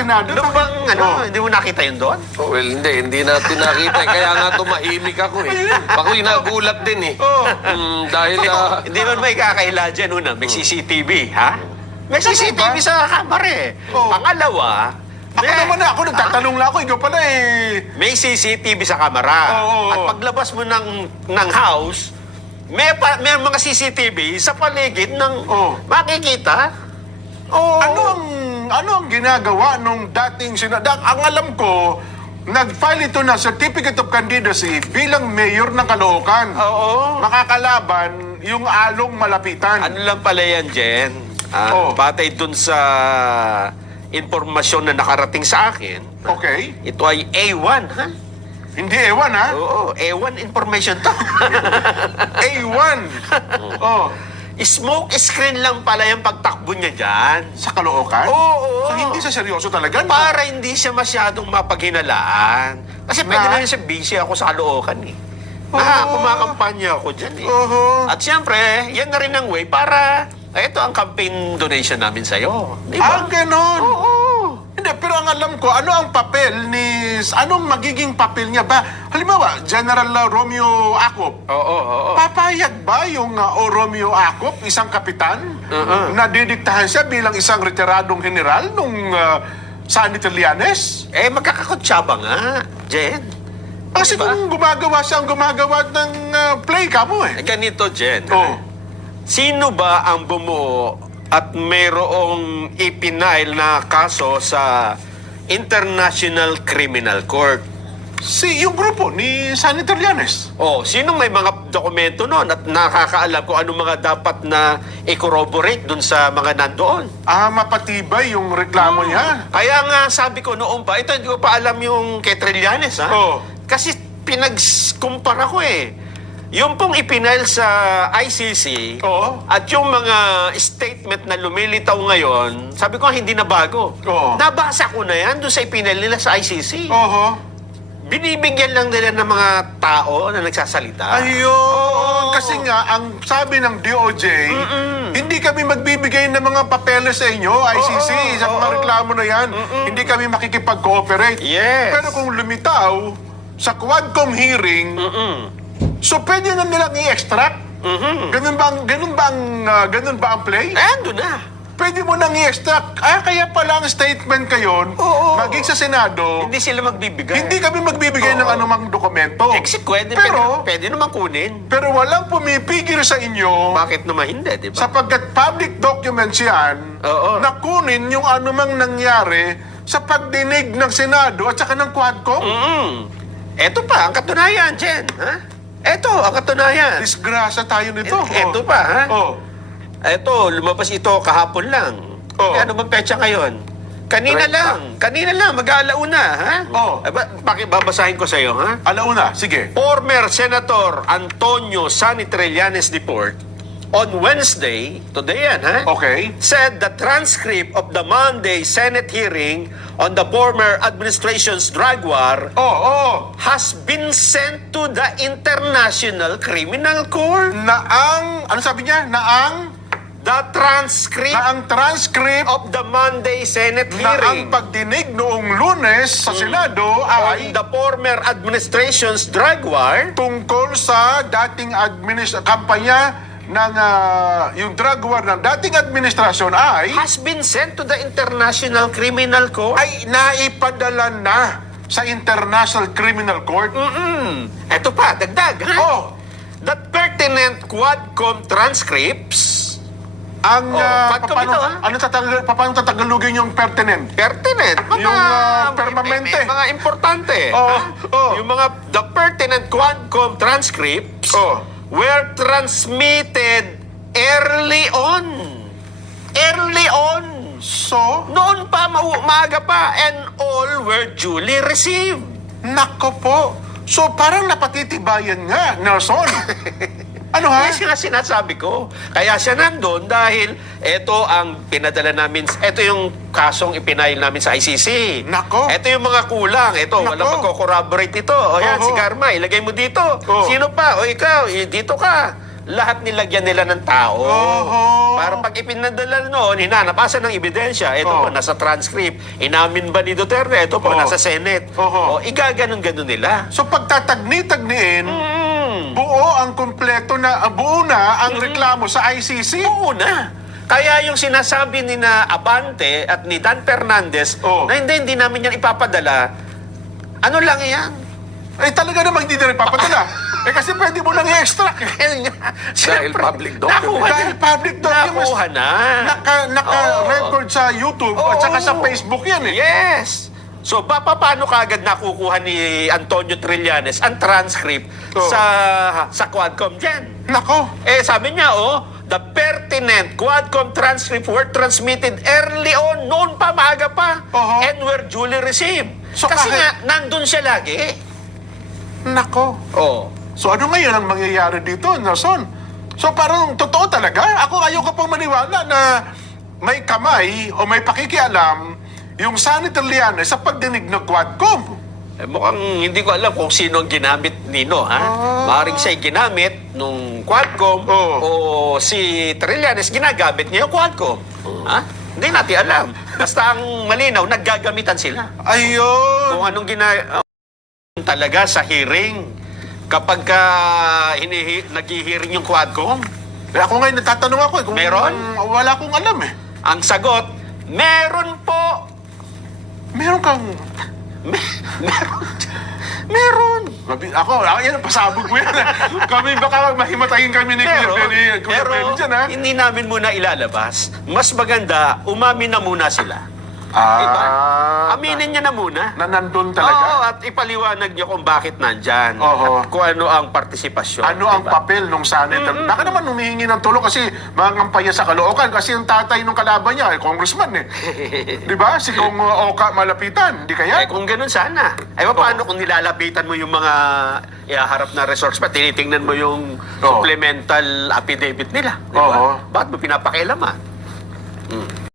Senado. Ano bang, hindi mo nakita yun doon? Oh, well, hindi natin nakita. Kaya nga tumahimik ako eh. Ako'y nagulat din eh. Dahil Hindi naman may kakaila dyan. Una, may CCTV, ha? May CCTV sa kamera eh. Oo. Pangalawa, Ako naman ako, nagtatanong lang ako, ikaw pala eh. may CCTV sa kamera. Oo. At paglabas mo ng house, may mga CCTV sa paligid ng makikita. Oo. Ano ang ginagawa nung dating Senado? Ang alam ko, nag-file ito na Certificate of Candidacy bilang mayor ng Caloocan. Oo. Makakalaban yung along malapitan. Ano lang pala yan, Jen? Batay dun sa impormasyon na nakarating sa akin, Okay. ito ay A1, ha? Hindi ewan, ha? Oo, A1 information to. A1. Oh, Smoke screen lang pala yung pagtakbo niya dyan. sa Caloocan? Oo. So, hindi sa seryoso talaga? no? Para hindi siya masyadong mapaghinalaan. Kasi pwede Na? na siya busy ako sa Caloocan eh. Oo. Kumakampanya ako dyan eh. Oo. At siyempre, yan na rin ang way para, ito ang campaign donation namin sa'yo. Di ba? Ganon. Oo. Hindi, pero ang alam ko, ano ang papel anong magiging papel niya ba? Halimbawa, General Romeo Acop. Oo. Papayag ba yung Romeo Acop, isang kapitan, na didiktahan siya bilang isang retiradong general nung San Trillanes? Magkakakutsaba nga, Jen. Kasi Diba? kung gumagawa ng play ka mo Ganito, Jen. Oh. Sino ba ang bumuo at mayroong ipinail na kaso sa International Criminal Court? Yung grupo ni San Trillanes. Sino may mga dokumento noon at nakakaalam kung ano mga dapat na i-corroborate dun sa mga nandoon? Mapatibay yung reklamo niya. Kaya nga sabi ko noon pa, ito hindi ko pa alam yung kay Trillanes, ha? Oo. Kasi pinag-kumpara ko eh. Yung pong ipinail sa ICC Oo. at yung mga statement na lumilitaw ngayon, sabi ko hindi na bago. Oo. Nabasa ko na yan doon sa ipinail nila sa ICC. Oho. Binibigyan lang nila ng mga tao na nagsasalita. Ayun! Kasi nga, ang sabi ng DOJ, hindi kami magbibigay ng mga papeles sa inyo, ICC, sa mga reklamo na yan. Hindi kami makikipag-cooperate. Yes. Pero kung lumitaw sa Quadcom hearing, so pwede na nilang i-extract? Ganun ba ang play? Ando na. Pwede mo nang i-extract. Kaya pala ang statement kayon, maging sa Senado, Hindi sila magbibigay. hindi kami magbibigay ng anumang dokumento. Pwede naman kunin. Pero walang pumipigil sa inyo Bakit naman hindi, di ba? sapagkat public documents yan Oo. na kunin yung anumang nangyari sa pagdinig ng Senado at saka ng Quadcom. Eto pa, ang katunayan, Jen. Ha? Eto, ang katunayan. Disgrasya tayo nito. Eto pa, ha? Oh. Eto, lumabas ito kahapon lang. Oo. Ano bang petsa ngayon? Kanina lang, mag-aalauna, ha? Oo. Babasahin ko sa'yo, ha? Alauna, sige. Former Senator Antonio Sani Trillanes Deport on Wednesday, today yan, ha? Okay. Said the transcript of the Monday Senate hearing on the former administration's drug war Oh. has been sent to the International Criminal Court. Ano sabi niya? The transcript Na ang transcript of the Monday Senate na ang hearing pagdinig noong Lunes sa Senado on ay the former administration's drug war tungkol sa dating kampanya ng yung drug war ng dating administrasyon ay has been sent to the International Criminal Court. naipadala na sa International Criminal Court. Eto pa, dagdag, ha? Oh, That pertinent Quadcom transcripts Quadcom ito, ha? Paano tatagalugin yung pertinent? pertinent, mga Yung, permanente. mga importante. Oh, ha? oh. Yung mga the pertinent Quadcom transcripts Oh. were transmitted early on. Early on. So, Noon pa, maaga pa, and all were duly received. nako po. So, parang napatitibayan nga, Nelson. Ano ha? Yes, nga sinasabi ko. Kaya siya nandun dahil ito ang pinadala namin, ito yung kasong ipinail namin sa ICC. Nako. Ito yung mga kulang. Ito, Nako. walang magko-corroborate ito. O yan, Oho. si Karma, ilagay mo dito. Oh. Sino pa? O ikaw, dito ka. lahat nilagyan nila ng tao. Para pag ipinadala noon, hinanapasan ng ebidensya. Ito po, nasa transcript. Inamin ba ni Duterte? Ito po, nasa Senate. O, igaganon-ganon nila. So pagtatagni-tagniin, buo ang kumpleto na, buo na ang reklamo sa ICC? Oo na. Kaya yung sinasabi ni na Abante at ni Dan Fernandez na hindi namin yan ipapadala, ano lang yan? Eh talaga namang hindi na rin papadala. Kasi pwede mo nang i-extract. Dahil public document. Dahil public documents. Nakuha na. Naka-record sa YouTube at saka sa Facebook yan eh. Yes. So, paano kaagad nakukuha ni Antonio Trillanes ang transcript sa Quadcom dyan? Nako. Sabi niya, the pertinent Quadcom transcript were transmitted early on, noon pa, maaga pa, and were duly received. So, Kasi nga, nandun siya lagi. Nako. So ano ngayon ang mangyayari dito, Nelson? So parang totoo talaga. Ako ayoko pang maniwala na may kamay o may pakikialam yung Senator Trillanes sa pagdinig ng Quadcom. Mukhang hindi ko alam kung sino ang ginamit Nino, ha? Maaaring siya'y ginamit nung Quadcom o si Trillanes ginagamit niya yung Quadcom. Ha? Hindi natin alam. Basta ang malinaw, naggagamitan sila. Ayun. Kung anong talaga sa hearing, kapag nag-hearing yung Quadcom, Ako ngayon natatanong ako kung Meron? Wala akong alam eh. ang sagot, meron po. Meron kang... Meron. Ako, yan, pasabog mo yan. Kami baka mahimatayin kami ni Kuya Benny dyan, ha? Hindi namin muna ilalabas. Mas maganda, umamin na muna sila. Diba? Aminin niya na muna. Na nandun Oo, talaga. at ipaliwanag niyo kung bakit nandyan. Oo. At kung ano ang partisipasyon. Ano ang diba? papel nung senator? Baka naman humihingi ng tulong kasi mga kampanya sa Caloocan kasi yung tatay nung kalaban niya, congressman eh. Di ba? Si Kong Oka Malapitan, di kaya? Kung ganun sana. Paano kung nilalapitan mo yung mga ihaharap na resource pa, tinitingnan mo yung supplemental affidavit nila. Di ba? Oo. Bakit mo pinapakialaman?